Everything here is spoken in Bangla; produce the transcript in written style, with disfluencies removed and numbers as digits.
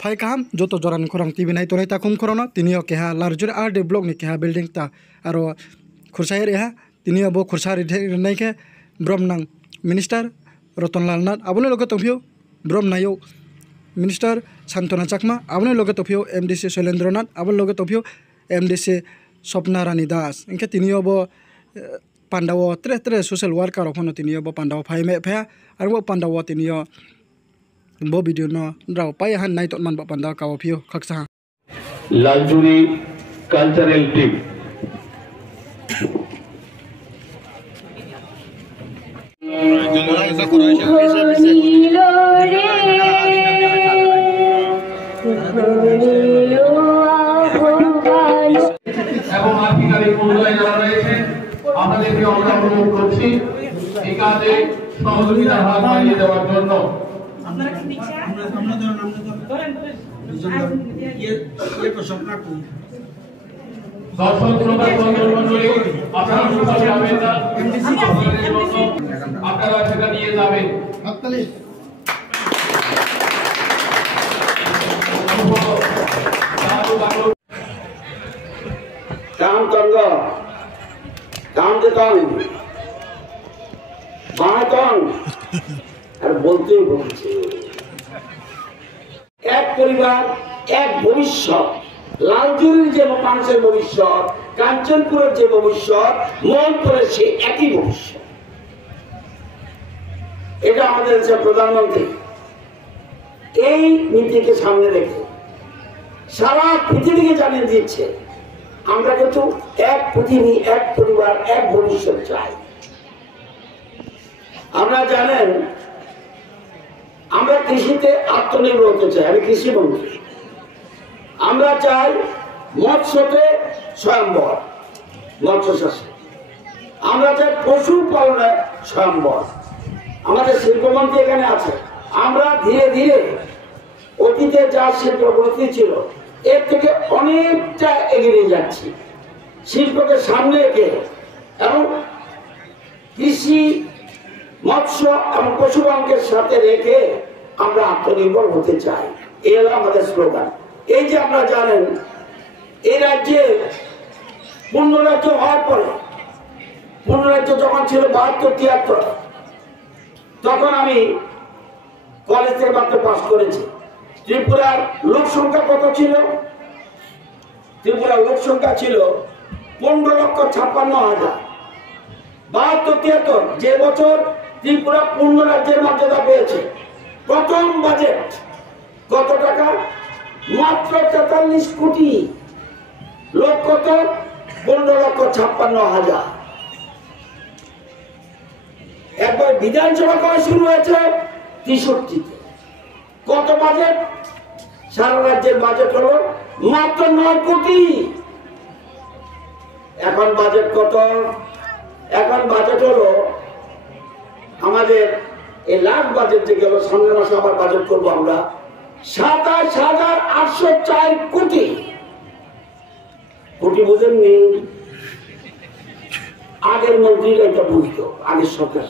फाइ काम जो जरान खरं टीवी नाई तोराई ताकुम खरना तिनियो केहा लार्जर आर डे ब्लॉक नि केहा बिल्डिंग ता आरो खुरसाय रेहा तिनियो बो खुरसा रिनाय के ब्रम नां मिनिस्टर रतनलाल नाथ आबोनि लगे तफियो ब्रम नायो मिनिस्टर शांतना चाकमा आबोनि लगे तफियो एमडीसी शैलेंद्रनाथ आबोनि लगे तफियो एमडीसी स्वप्ना रानी दास इनके तिनियो बो पांडाव त्रे सोशल वर्कर होनो तिनियो बो पांडाव फाइ मे फया आरो बो पांडाव तिनियो बो भिडियो न राव पाइ हान नाइ तमान बो पांडाव काव फियो खक्सा लालजुरी कल्चरल टीम এবং আধিকারিক মহোদয় যারা রয়েছেন আপনাদেরকে অনুরোধ করছি এই কাজে সহযোগিতার হাত বাড়িয়ে দেওয়ার জন্য দর্শক শ্রোতা মণ্ডলী আপনারা সেটা নিয়ে যাবেন काम करगा काम के काम बाय काम আর বলতেই বলছে এক পরিবার এক ভবিষ্যৎ লালজুরির যে মানুষের ভবিষ্যৎ কাঞ্চনপুরের যে ভবিষ্যৎ মনপুরের সে একই ভবিষ্যৎ এটা আমাদের যে প্রধানমন্ত্রী এই নীতিকে সামনে রেখে সারা পৃথিবীকে জানিয়ে দিচ্ছে আমরা কিন্তু এক পৃথিবী এক পরিবার এক ভবিষ্যৎ চাই আমরা জানেন আমরা কৃষিতে আত্মনির্ভর হতে চাই আমি কৃষি মন্ত্রী আমরা চাই মৎস্যতে স্বয়ম্বর মৎস্য চাষে আমরা চাই পশুপালনে স্বয়ম্বর আমাদের শিল্পমন্ত্রী এখানে আছে আমরা ধীরে ধীরে অতীতে যা শিল্প প্রগতি ছিল এর থেকে অনেকটা এগিয়ে যাচ্ছি শিল্পকে সামনে রেখে এবং কৃষি মৎস্য এবং পশুপালনের সাথে রেখে আমরা আত্মনির্ভর হতে চাই এই হলো আমাদের স্লোগান এই যে আপনারা জানেন এই রাজ্যে পূর্ণ রাজ্য হওয়ার পরে পূর্ণ রাজ্য যখন ছিল 72-73 তখন আমি কলেজ থেকে মাত্র পাস করেছি ত্রিপুরার লোক সংখ্যা কত ছিল ত্রিপুরার লোক সংখ্যা ছিল 15,56,000 72-73 যে বছর ত্রিপুরা পূর্ণ রাজ্যের মর্যাদা পেয়েছে প্রথম বাজেট কত টাকা মাত্র 43 কোটি লোক কত 15,56,000 একবার বিধানসভা করা শুরু হয়েছে 63 কত বাজেট সারা রাজ্যের বাজেট হলো মাত্র 9 কোটি এখন বাজেট কত এখন বাজেট হলো আমাদের এই লাখ বাজেট যে গেল সামনের মাসে আবার বাজেট করবো আমরা 27,804 কোটি কোটি বুঝেননি আগের মন্ত্রীরা এটা বুঝতো আগের সরকার